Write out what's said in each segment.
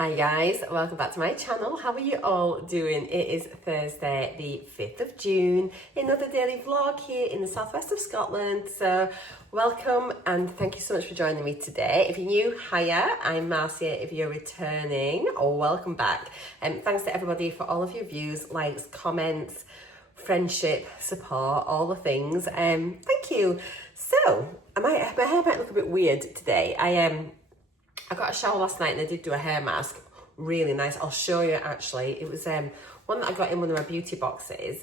Hi guys, welcome back to my channel. How are you all doing? It is Thursday the 5th of June, another daily vlog here in the southwest of Scotland. So welcome and thank you so much for joining me today. If you're new, hiya, I'm Marcea. If you're returning, welcome back. And thanks to everybody for all of your views, likes, comments, friendship, support, all the things. Thank you. So my hair might look a bit weird today. I got a shower last night and I did do a hair mask, really nice. I'll show you actually. It was one that I got in one of my beauty boxes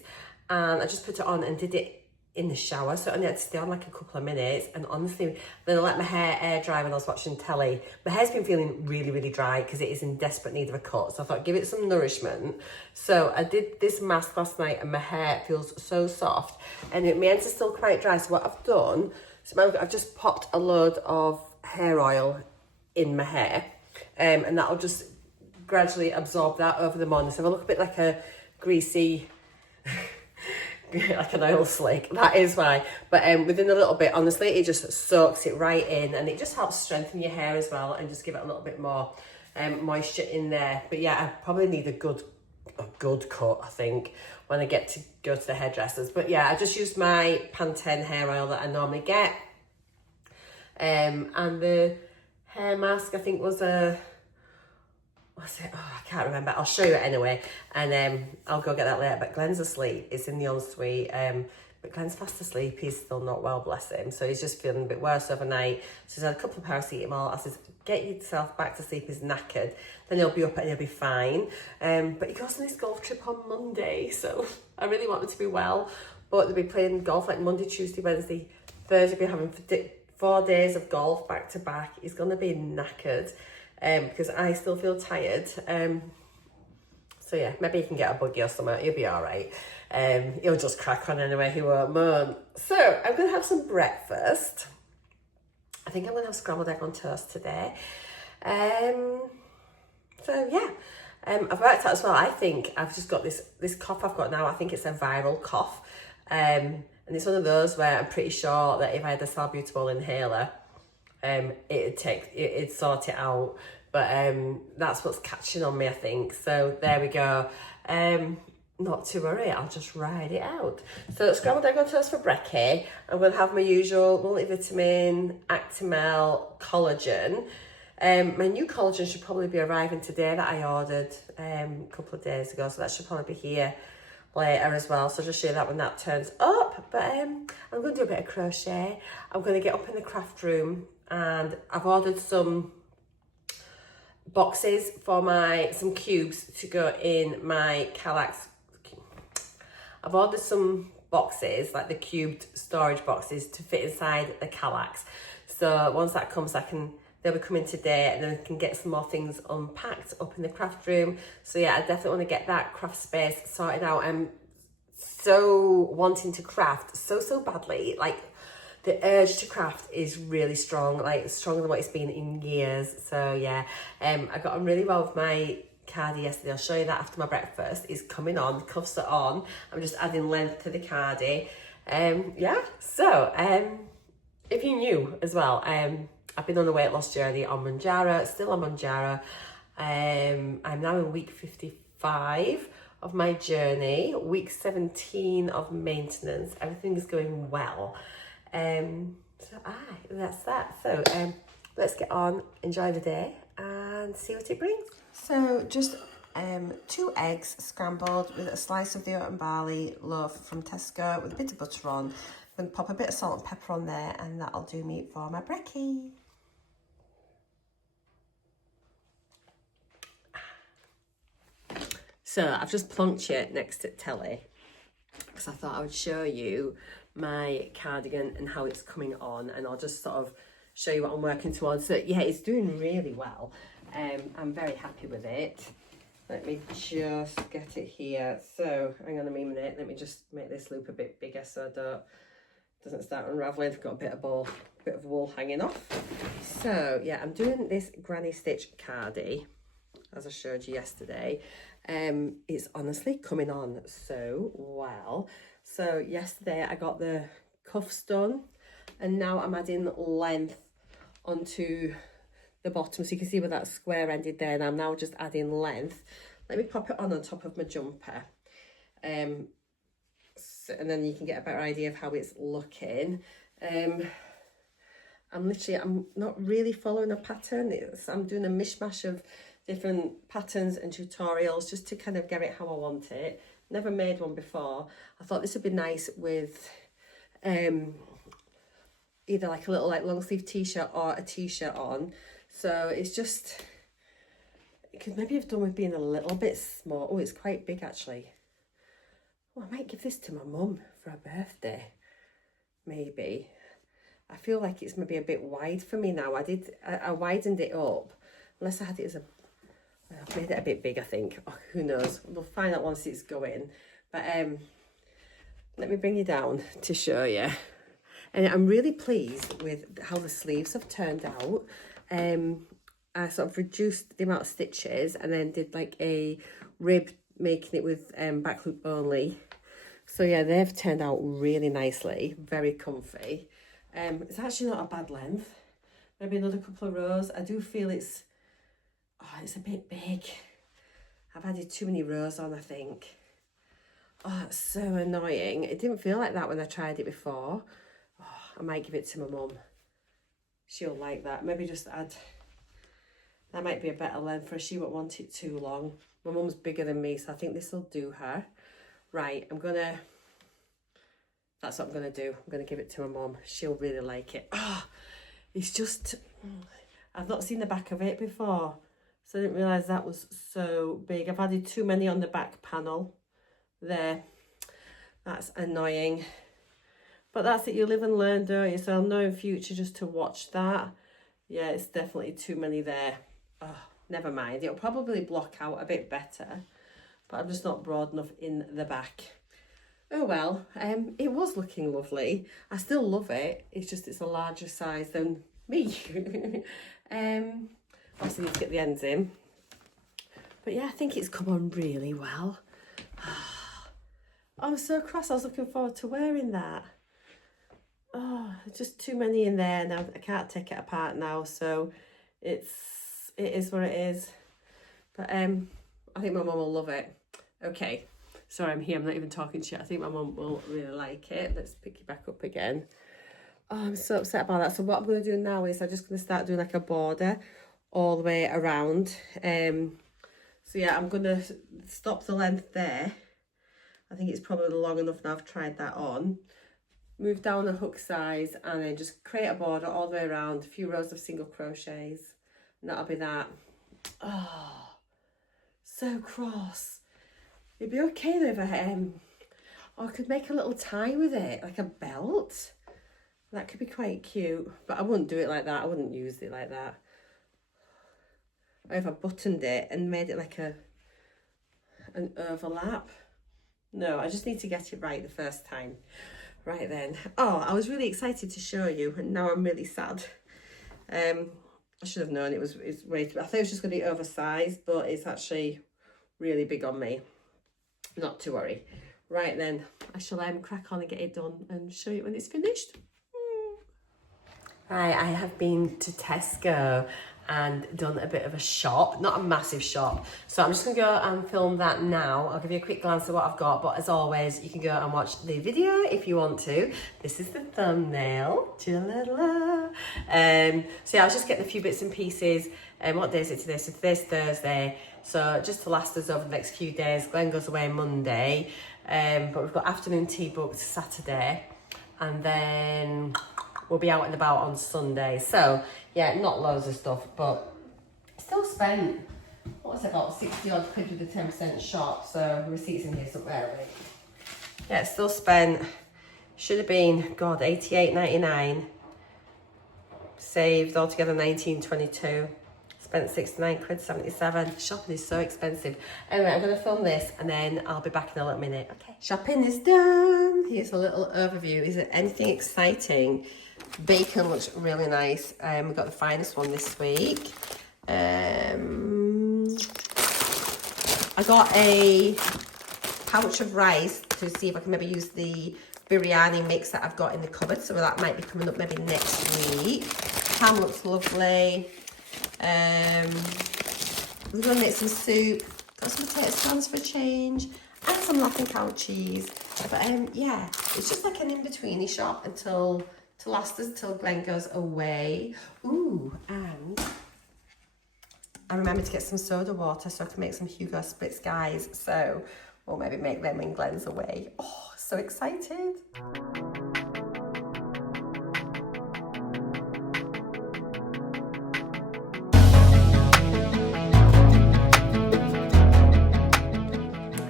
and I just put it on and did it in the shower. So I only had to stay on like a couple of minutes, and honestly, then I let my hair air dry when I was watching telly. My hair's been feeling really, really dry because it is in desperate need of a cut. So I thought, give it some nourishment. So I did this mask last night and my hair feels so soft and my ends are still quite dry. So what I've done, I've just popped a load of hair oil in my hair, and that'll just gradually absorb that over the morning. So I look a bit like a greasy, like an oil slick, that is why. But within a little bit, honestly, it just soaks it right in and it just helps strengthen your hair as well and just give it a little bit more moisture in there. But yeah, I probably need a good cut, I think, when I get to go to the hairdressers. But yeah, I just used my Pantene hair oil that I normally get, and the hair mask I think was what's it? Oh, I can't remember. I'll show you it anyway, and I'll go get that later. But Glenn's asleep. It's in the ensuite. But Glenn's fast asleep. He's still not well, bless him. So he's just feeling a bit worse overnight. So he's had a couple of paracetamol. I said, get yourself back to sleep. He's knackered. Then he'll be up and he'll be fine. But he goes on his golf trip on Monday, so I really want him to be well. But they'll be playing golf like Monday, Tuesday, Wednesday, Thursday. We'll be having 4 days of golf back to back. He's gonna be knackered because I still feel tired. So yeah, maybe he can get a buggy or something. He'll be all right. He'll just crack on anyway. He won't moan. So I'm gonna have some breakfast. I think I'm gonna have scrambled egg on toast today. So yeah, I've worked out as well. I think I've just got this cough I've got now. I think it's a viral cough. And it's one of those where I'm pretty sure that if I had a salbutamol inhaler, it'd sort it out. But that's what's catching on me, I think. So there we go. Not to worry, I'll just ride it out. So scrambled egg on toast for brekkie. I'm going to have my usual multivitamin, Actimel, collagen. My new collagen should probably be arriving today that I ordered a couple of days ago. So that should probably be here later as well, so I'll just show you that when that turns up. But I'm going to do a bit of crochet. I'm going to get up in the craft room, and I've ordered some boxes for some cubes to go in my Calax. I've ordered some boxes, like the cubed storage boxes, to fit inside the Calax. So once that comes, they'll be coming today, and then we can get some more things unpacked up in the craft room. So yeah, I definitely want to get that craft space sorted out. I'm so wanting to craft so badly. Like, the urge to craft is really strong, like stronger than what it's been in years. So yeah, I got on really well with my cardi yesterday. I'll show you that after my breakfast. It's coming on, the cuffs are on. I'm just adding length to the cardi. Yeah, so if you're new as well, I've been on a weight loss journey on Mounjaro, still on Mounjaro. I'm now in week 55 of my journey, week 17 of maintenance. Everything is going well. That's that. So let's get on, enjoy the day and see what it brings. So just 2 eggs scrambled with a slice of the oat and barley loaf from Tesco with a bit of butter on. I'm going to pop a bit of salt and pepper on there, and that'll do me for my brekkie. So I've just plonked you next to telly because I thought I would show you my cardigan and how it's coming on, and I'll just sort of show you what I'm working towards. So yeah, it's doing really well. I'm very happy with it. Let me just get it here. So hang on a minute. Let me just make this loop a bit bigger so it doesn't start unraveling. I've got a bit of wool hanging off. So yeah, I'm doing this granny stitch cardi as I showed you yesterday. It's honestly coming on so well. So yesterday I got the cuffs done, and now I'm adding length onto the bottom, so you can see where that square ended there, and I'm now just adding length. Let me pop it on top of my jumper, and then you can get a better idea of how it's looking. I'm not really following a pattern. I'm doing a mishmash of different patterns and tutorials just to kind of get it how I want it. Never made one before. I thought this would be nice with either like a little like long sleeve t-shirt or a t-shirt on. So it's just, it could maybe have done with being a little bit small. Oh, it's quite big actually. Oh, I might give this to my mum for her birthday, maybe. I feel like it's maybe a bit wide for me now. I widened it up, unless I had it as I've made it a bit big, I think. Oh, who knows? We'll find out once it's going. But let me bring you down to show you. And I'm really pleased with how the sleeves have turned out. I sort of reduced the amount of stitches and then did like a rib, making it with back loop only. So yeah, they've turned out really nicely, very comfy. It's actually not a bad length. Maybe another couple of rows. I do feel it's a bit big. I've added too many rows on, I think. Oh, it's so annoying. It didn't feel like that when I tried it before. Oh, I might give it to my mum. She'll like that. Maybe just add, that might be a better length for her. She won't want it too long. My mum's bigger than me, so I think this will do her. Right, that's what I'm going to do. I'm going to give it to my mum. She'll really like it. Oh, it's just, I've not seen the back of it before, so I didn't realise that was so big. I've added too many on the back panel there. That's annoying. But that's it, you live and learn, don't you? So I'll know in future just to watch that. Yeah, it's definitely too many there. Oh, never mind. It'll probably block out a bit better, but I'm just not broad enough in the back. Oh well, it was looking lovely. I still love it. It's just it's a larger size than me. Obviously need to get the ends in. But yeah, I think it's come on really well. I'm so cross. I was looking forward to wearing that. Oh, just too many in there now. I can't take it apart now, so it is what it is. But I think my mum will love it. Okay. Sorry, I'm here. I'm not even talking shit. I think my mum will really like it. Let's pick it back up again. Oh, I'm so upset about that. So what I'm going to do now is I'm just going to start doing like a border all the way around. So yeah, I'm going to stop the length there. I think it's probably long enough now. I've tried that on. Move down the hook size and then just create a border all the way around. A few rows of single crochets. And that'll be that. Oh, so cross. It'd be okay though if I could make a little tie with it, like a belt. That could be quite cute, but I wouldn't do it like that. I wouldn't use it like that. Or if I buttoned it and made it like an overlap. No, I just need to get it right the first time. Right then. Oh, I was really excited to show you, and now I'm really sad. I should have known it's way too, I thought it was just going to be oversized, but it's actually really big on me. Not to worry. Right then, I shall crack on and get it done and show you when it's finished. Right, I have been to Tesco and done a bit of a shop, not a massive shop. So I'm just gonna go and film that now. I'll give you a quick glance at what I've got, but as always, you can go and watch the video if you want to. This is the thumbnail. So yeah, I was just getting a few bits and pieces. What day is it today? So today's Thursday. So just to last us over the next few days. Glenn goes away Monday, but we've got afternoon tea booked Saturday, and then we'll be out and about on Sunday. So yeah, not loads of stuff, but still spent, what was it, about 60 odd quid with the 10% shop. So receipts in here somewhere. Yeah, still spent, should have been, God, 88.99. Saved altogether 19.22. Spent 69 quid 77. Shopping is so expensive. Anyway, I'm going to film this and then I'll be back in a little minute. Okay. Shopping is done. Here's a little overview. Is there anything exciting? Bacon looks really nice. We got the finest one this week. I got a pouch of rice to see if I can maybe use the biryani mix that I've got in the cupboard. So that might be coming up maybe next week. Ham looks lovely. We're going to make some soup. Got some potato skins for a change. And some laughing cow cheese. But yeah, it's just like an in-betweeny shop to last us until Glenn goes away. Ooh, and I remember to get some soda water so I can make some Hugo splits, guys. So we'll maybe make them when Glenn's away. Oh, so excited.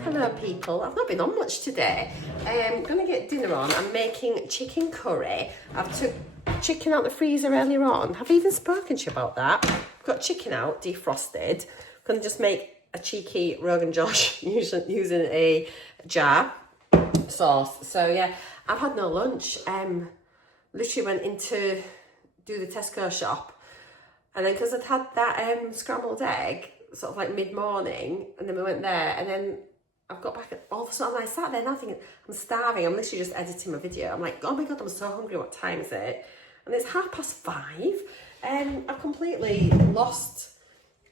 Hello people, I've not been on much today. I'm going to get dinner on. I'm making chicken curry. I've took chicken out the freezer earlier on. Have I even spoken to you about that? I've got chicken out, defrosted. I'm going to just make a cheeky Rogan Josh using a jar sauce. So yeah, I've had no lunch. Literally went in to do the Tesco shop. And then because I'd had that scrambled egg, sort of like mid-morning, and then we went there, and then I've got back, all of a sudden I sat there now thinking, I'm starving. I'm literally just editing my video. I'm like, oh my God, I'm so hungry. What time is it? And it's 5:30. I've completely lost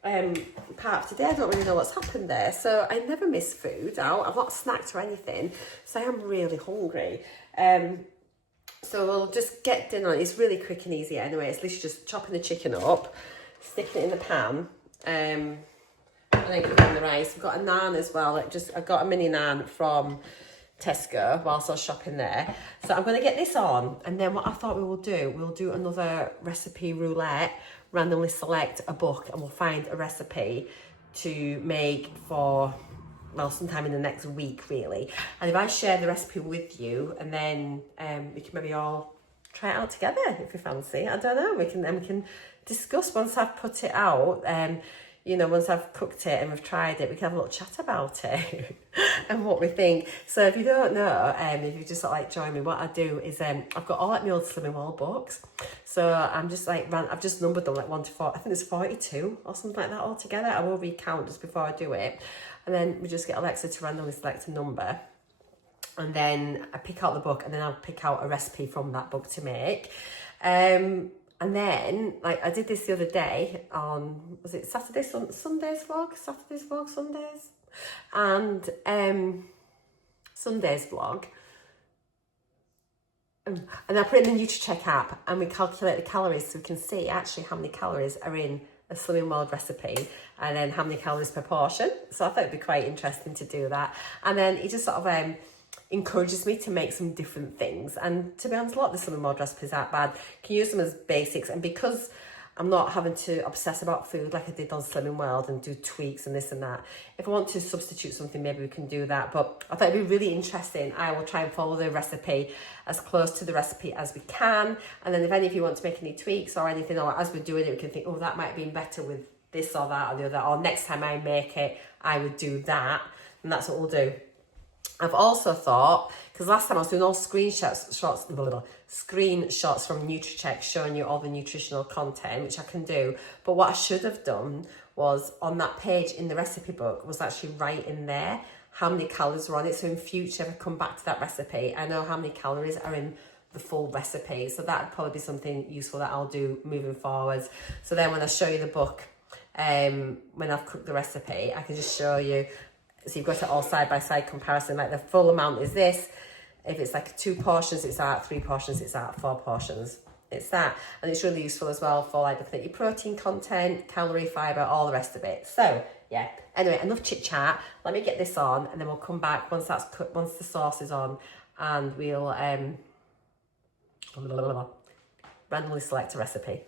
part of today. I don't really know what's happened there. So I never miss food out. I've not snacked or anything. So I am really hungry. So we'll just get dinner. It's really quick and easy anyway. It's literally just chopping the chicken up, sticking it in the pan, and then cooking the rice. We've got a naan as well. I got a mini naan from Tesco whilst I was shopping there. So I'm going to get this on, and then what I thought we'll do another recipe roulette, randomly select a book, and we'll find a recipe to make for, well, sometime in the next week really. And if I share the recipe with you, and then we can maybe all try it out together if we fancy. I don't know. We can discuss once I've put it out. You know, once I've cooked it and we've tried it, we can have a little chat about it and what we think. So if you don't know, if you just sort of like join me, what I do is I've got all like my old Slimming World books. So I'm just like, I've just numbered them like 1 to 4. I think there's 42 or something like that altogether. I will recount just before I do it. And then we just get Alexa to randomly select a number. And then I pick out the book, and then I'll pick out a recipe from that book to make. And then, like, I did this the other day on, was it Sunday's vlog? And Sunday's vlog. And I put it in the NUTRACHECK app, and we calculate the calories so we can see actually how many calories are in a Slimming World recipe, and then how many calories per portion. So I thought it'd be quite interesting to do that. And then it just sort of encourages me to make some different things. And to be honest, a lot of the Slimming World recipes aren't bad. You can use them as basics, and because I'm not having to obsess about food like I did on Slimming World and do tweaks and this and that. If I want to substitute something, maybe we can do that. But I thought it'd be really interesting. I will try and follow the recipe as close to the recipe as we can. And then if any of you want to make any tweaks or anything, or as we're doing it, we can think, oh, that might have been better with this or that or the other. Or next time I make it, I would do that. And that's what we'll do. I've also thought, because last time I was doing all screenshots from NUTRACHECK showing you all the nutritional content, which I can do. But what I should have done was on that page in the recipe book was actually write in there how many calories are on it. So in future, if I come back to that recipe, I know how many calories are in the full recipe. So that would probably be something useful that I'll do moving forwards. So then when I show you the book, when I've cooked the recipe, I can just show you. So you've got it all side-by-side comparison, like the full amount is this. If it's like 2 portions, it's that. 3 portions, it's that. 4 portions, it's that. And it's really useful as well for like looking at your protein content, calorie, fibre, all the rest of it. So yeah, anyway, enough chit-chat. Let me get this on, and then we'll come back once that's cooked, once the sauce is on, and we'll randomly select a recipe.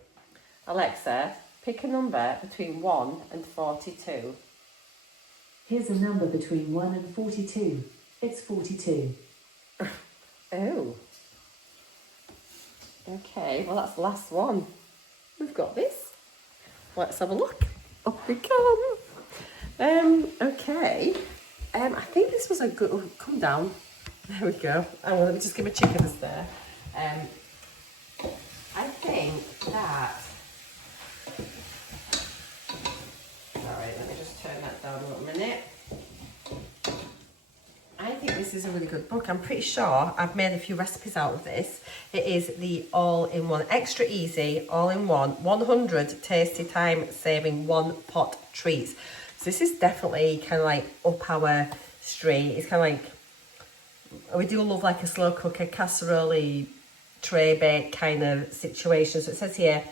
Alexa, pick a number between 1 and 42. Here's a number between 1 and 42. It's 42. Oh. Okay, well that's the last one. We've got this. Let's have a look. Up we come. Okay. I think this was a good... Oh, come down. There we go. Oh, let me just give my chickens there. I think that... Sorry, let me just turn that down a little minute. I think this this is a really good book. I'm pretty sure I've made a few recipes out of this. It is the all-in-one, extra easy, all-in-one, 100 tasty time-saving one-pot treats. So this is definitely kind of like up our street. It's kind of like, we do love like a slow cooker, casserole, tray bake kind of situation. So it says here,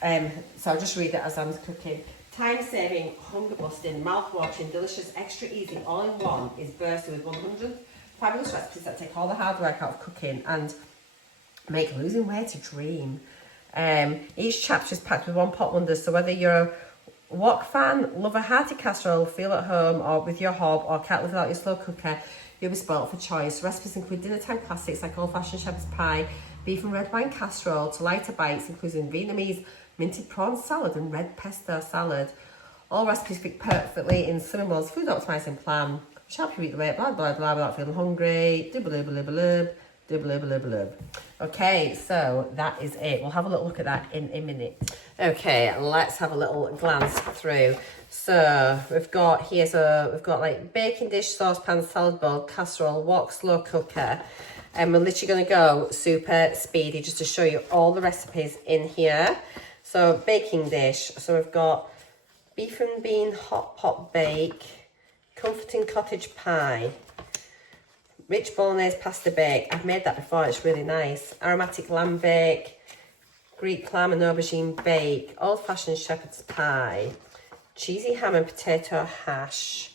so I'll just read it as I'm cooking. Time-saving, hunger-busting, mouth-watering, delicious, extra easy, all-in-one is bursting with 100 fabulous recipes that take all the hard work out of cooking and make losing weight a dream. Each chapter is packed with one-pot wonders, so whether you're a wok fan, love a hearty casserole, feel at home, or with your hob, or can't live without your slow cooker, you'll be spoilt for choice. Recipes include dinner-time classics like old-fashioned shepherd's pie, beef and red wine casserole, to lighter bites including Vietnamese minted prawn salad and red pesto salad. All recipes fit perfectly in Summermore's food optimizing plan, which help you eat the weight, blah, blah, blah, without feeling hungry. Okay, so that is it. We'll have a little look at that in a minute. Okay, let's have a little glance through. So we've got here, we've got like baking dish, saucepan, salad bowl, casserole, wok, slow cooker. And we're literally going to go super speedy just to show you all the recipes in here. So baking dish, so we've got beef and bean hot pot bake, comforting cottage pie, rich bolognese pasta bake. I've made that before, it's really nice. Aromatic lamb bake, Greek clam and aubergine bake, old-fashioned shepherd's pie, cheesy ham and potato hash,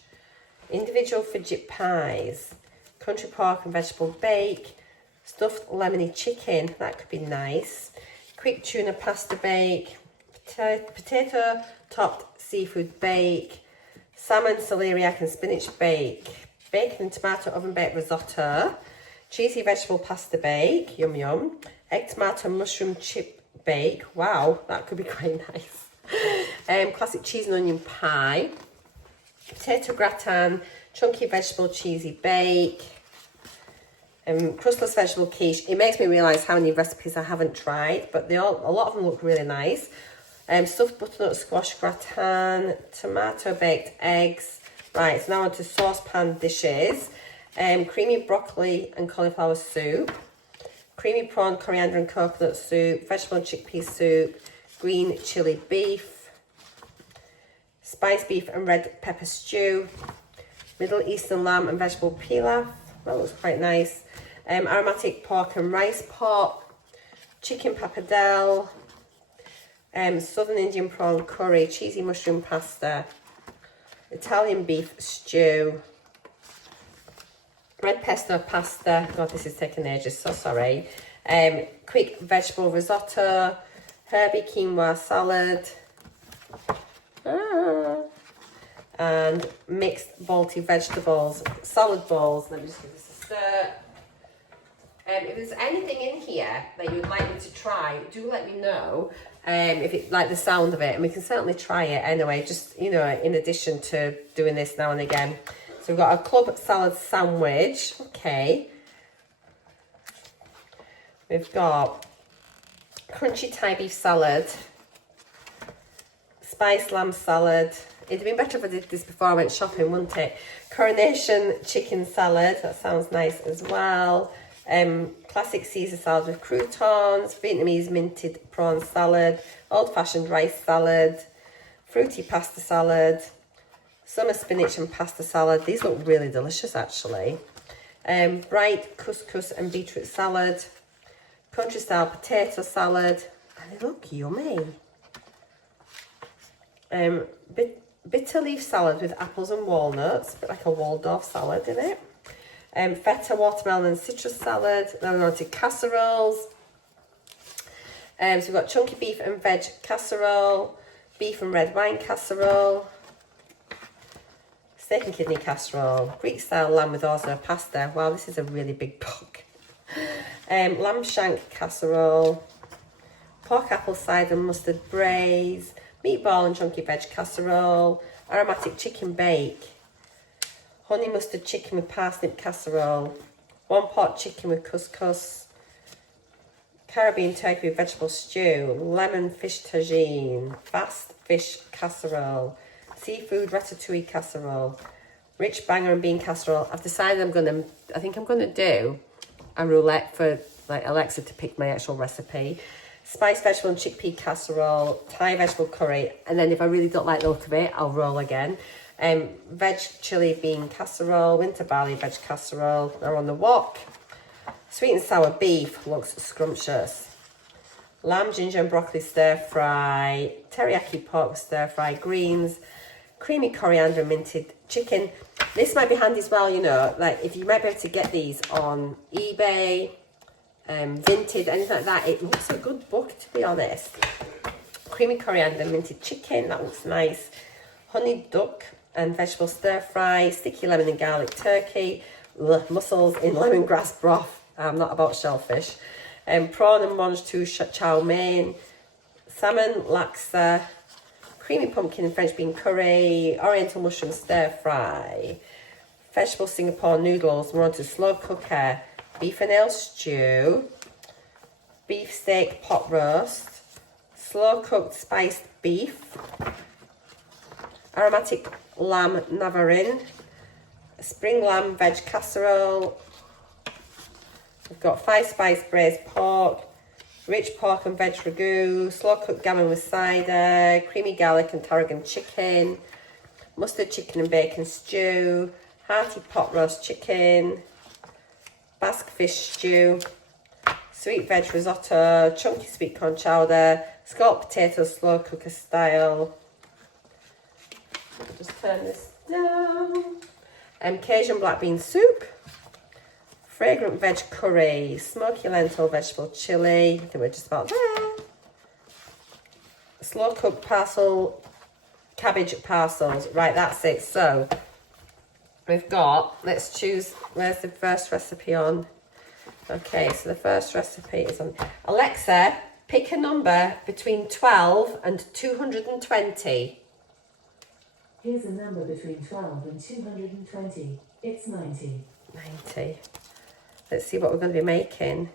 individual fidget pies, country pork and vegetable bake, stuffed lemony chicken, that could be nice. Quick tuna pasta bake, potato topped seafood bake, salmon, celeriac and spinach bake, bacon and tomato oven baked risotto, cheesy vegetable pasta bake, yum yum, egg tomato mushroom chip bake, wow, that could be quite nice. Classic cheese and onion pie, potato gratin, chunky vegetable cheesy bake, crustless vegetable quiche. It makes me realise how many recipes I haven't tried, but a lot of them look really nice. Stuffed butternut squash gratin, tomato baked eggs. Right, so now on to saucepan dishes. Creamy broccoli and cauliflower soup, creamy prawn, coriander and coconut soup, vegetable and chickpea soup, green chili beef, spiced beef and red pepper stew, Middle Eastern lamb and vegetable pilaf. That looks quite nice. Aromatic pork and rice pot, chicken pappardelle, southern Indian prawn curry, cheesy mushroom pasta, Italian beef stew, red pesto pasta. God, this is taking ages, so sorry. Quick vegetable risotto, herby quinoa salad, and mixed balti vegetables, salad bowls. Let me just give this a stir. If there's anything in here that you would like me to try, do let me know. If you like the sound of it, and we can certainly try it anyway, just, you know, in addition to doing this now and again. So we've got a club salad sandwich, okay. We've got crunchy Thai beef salad, spiced lamb salad. It'd been better if I did this before I went shopping, wouldn't it? Coronation chicken salad, that sounds nice as well. Classic Caesar salad with croutons, Vietnamese minted prawn salad, old-fashioned rice salad, fruity pasta salad, summer spinach and pasta salad. These look really delicious, actually. Bright couscous and beetroot salad, country-style potato salad, and they look yummy. Bitter leaf salad with apples and walnuts, a bit like a Waldorf salad in it. Feta, watermelon and citrus salad. Then we're on to casseroles. So we've got chunky beef and veg casserole, beef and red wine casserole, steak and kidney casserole, Greek style lamb with orzo pasta. Wow, this is a really big book. Lamb shank casserole, pork apple cider and mustard braise, meatball and chunky veg casserole, aromatic chicken bake, honey mustard chicken with parsnip casserole, one pot chicken with couscous, Caribbean turkey with vegetable stew, lemon fish tagine, fast fish casserole, seafood ratatouille casserole, rich banger and bean casserole. I've decided I think I'm gonna do a roulette for like Alexa to pick my actual recipe. Spiced vegetable and chickpea casserole, Thai vegetable curry, and then if I really don't like the look of it, I'll roll again. Veg chili bean casserole, winter barley veg casserole are on the wok. Sweet and sour beef looks scrumptious. Lamb, ginger and broccoli stir fry, teriyaki pork stir fry, greens, creamy coriander and minted chicken. This might be handy as well, you know, like if you might be able to get these on eBay, Vinted, anything like that. It looks a good book, to be honest. Creamy coriander and minted chicken, that looks nice. Honey duck and vegetable stir fry, sticky lemon and garlic turkey, mussels in lemongrass broth. I'm not about shellfish. Prawn and Mounjaro chow mein, salmon laksa, creamy pumpkin and French bean curry, oriental mushroom stir fry, vegetable Singapore noodles. We're on to slow cooker, beef and ale stew, beef steak pot roast, slow cooked spiced beef, aromatic lamb navarin, spring lamb veg casserole. We've got 5 spice braised pork, rich pork and veg ragu, slow cooked gammon with cider, creamy garlic and tarragon chicken, mustard chicken and bacon stew, hearty pot roast chicken, Basque fish stew, sweet veg risotto, chunky sweet corn chowder, scalloped potatoes slow cooker style. Just turn this down. Cajun black bean soup, fragrant veg curry, smoky lentil vegetable chili. I think we're just about there. Slow cooked parcel, cabbage parcels. Right, that's it. So we've got, let's choose, where's the first recipe on? Okay, so the first recipe is on. Alexa, pick a number between 12 and 220. Here's a number between 12 and 220. It's 90. 90. Let's see what we're going to be making.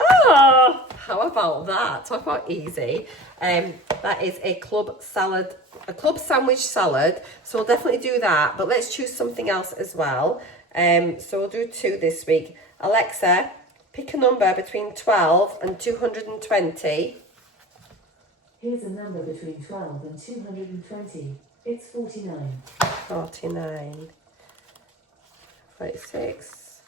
Oh, how about that? Talk about easy. That is a club salad, a club sandwich salad. So we'll definitely do that, but let's choose something else as well. So we'll do 2 this week. Alexa, pick a number between 12 and 220. Here's a number between 12 and 220. It's 49. 49. 46.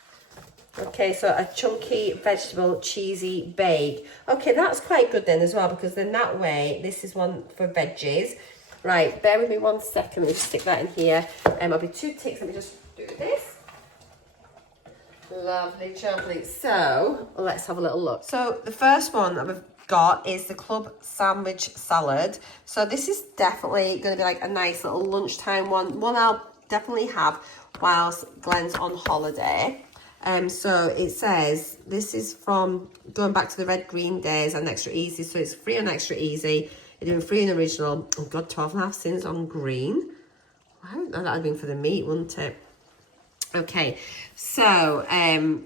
Okay, so a chunky vegetable cheesy bake. Okay, that's quite good then as well, because then that way, this is one for veggies. Right, bear with me 1 second. Let me just stick that in here. I'll be 2 ticks. Let me just do this. Lovely, jubbly. So, let's have a little look. So, the first one that we've got is the club sandwich salad. So, this is definitely going to be like a nice little lunchtime one. One I'll definitely have whilst Glenn's on holiday. So it says this is from going back to the red green days and extra easy, so it's free on extra easy. You're doing free and original. Oh god, 12.5 cents on green. Wow, that would have been for the meat, wouldn't it? Okay, so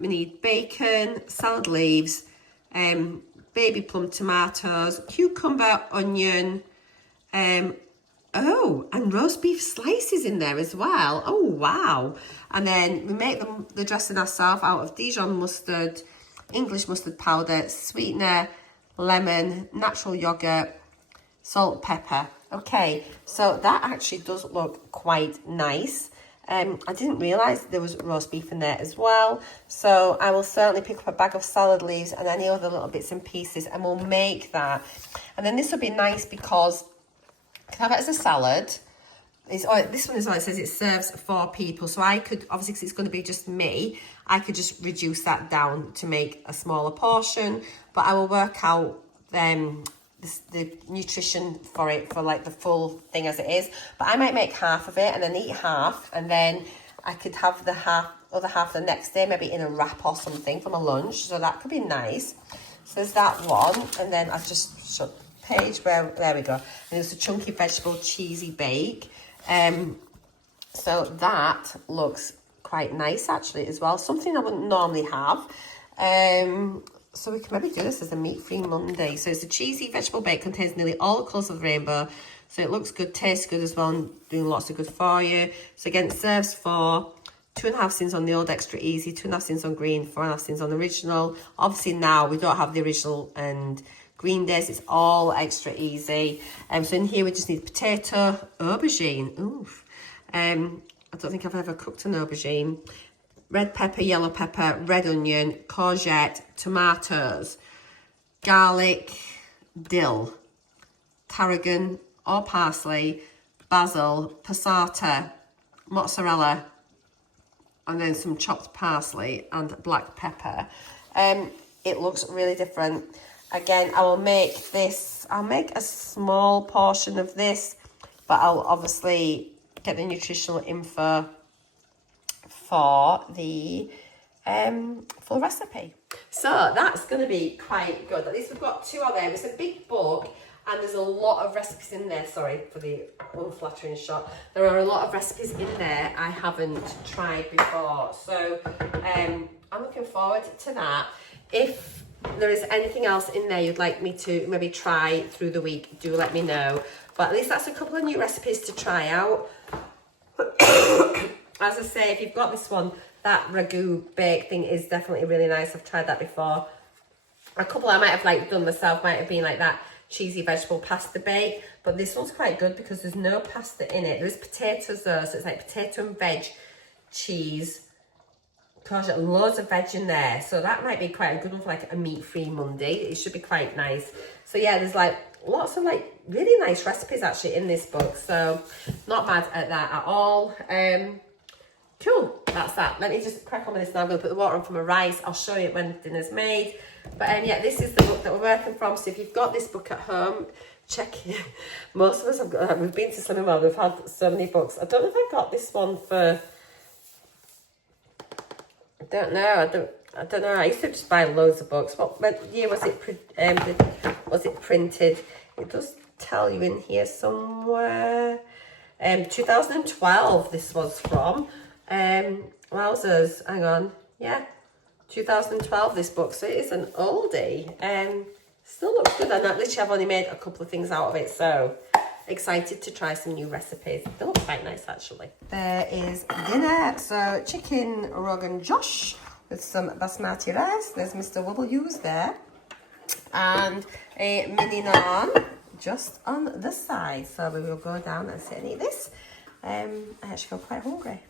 we need bacon, salad leaves, baby plum tomatoes, cucumber, onion, oh, and roast beef slices in there as well. Oh, wow. And then we make the dressing ourselves out of Dijon mustard, English mustard powder, sweetener, lemon, natural yogurt, salt, pepper. Okay, so that actually does look quite nice. I didn't realise there was roast beef in there as well. So I will certainly pick up a bag of salad leaves and any other little bits and pieces, and we'll make that. And then this will be nice because I can have it as a salad. This one is what it says, it serves 4 people. So I could, obviously because it's going to be just me, I could just reduce that down to make a smaller portion. But I will work out the nutrition for it, for like the full thing as it is. But I might make half of it and then eat half, and then I could have the other half the next day, maybe in a wrap or something for my lunch. So that could be nice. So there's that one, and then I've just shut the page where, there we go. And it's a chunky vegetable cheesy bake. So that looks quite nice actually as well. Something I wouldn't normally have. So we can maybe do this as a meat-free Monday. So it's a cheesy vegetable bake, contains nearly all the colours of the rainbow, So it looks good, tastes good as well, and doing lots of good for you. So again, it serves for 2.5 cents on the old extra easy, 2.5 cents on green, 4.5 cents on the original. Obviously now we don't have the original and green days, it's all extra easy. So in here we just need potato, aubergine, oof. I don't think I've ever cooked an aubergine. Red pepper, yellow pepper, red onion, courgette, tomatoes, garlic, dill, tarragon or parsley, basil, passata, mozzarella, and then some chopped parsley and black pepper. It looks really different. Again, I will make this, I'll make a small portion of this, but I'll obviously get the nutritional info for the full recipe. So that's going to be quite good. At least we've got 2 out there. It's a big book and there's a lot of recipes in there. Sorry for the unflattering shot. There are a lot of recipes in there I haven't tried before. So I'm looking forward to that. If there is anything else in there you'd like me to maybe try through the week, do let me know. But at least that's a couple of new recipes to try out. As I say, if you've got this one, that ragu bake thing is definitely really nice. I've tried that before. A couple I might have like done myself might have been like that cheesy vegetable pasta bake, but this one's quite good because there's no pasta in it. There's potatoes though, so it's like potato and veg, cheese, courgette, loads of veg in there. So that might be quite a good one for like a meat-free Monday. It should be quite nice. So yeah, there's like lots of like really nice recipes actually in this book. So not mad at that at all. Cool, that's that. Let me just crack on with this now. I'm going to put the water on for my rice. I'll show you it when dinner's made. But yeah, this is the book that we're working from. So if you've got this book at home, check it. Most of us have got, we've been to Slimming World, we've had so many books. I don't know if I got this one for, I don't know. I used to just buy loads of books. What year was it printed? It does tell you in here somewhere. 2012 this was from. Wowzers, hang on. Yeah, 2012 this book, so it is an oldie. Still looks good, and literally I've only made a couple of things out of it, so excited to try some new recipes. They look quite nice actually. There is dinner, so chicken rogan josh with some basmati rice. There's Mr. Wubbleuse there, and a mini naan just on the side. So we will go down and sit and eat this. I actually feel quite hungry.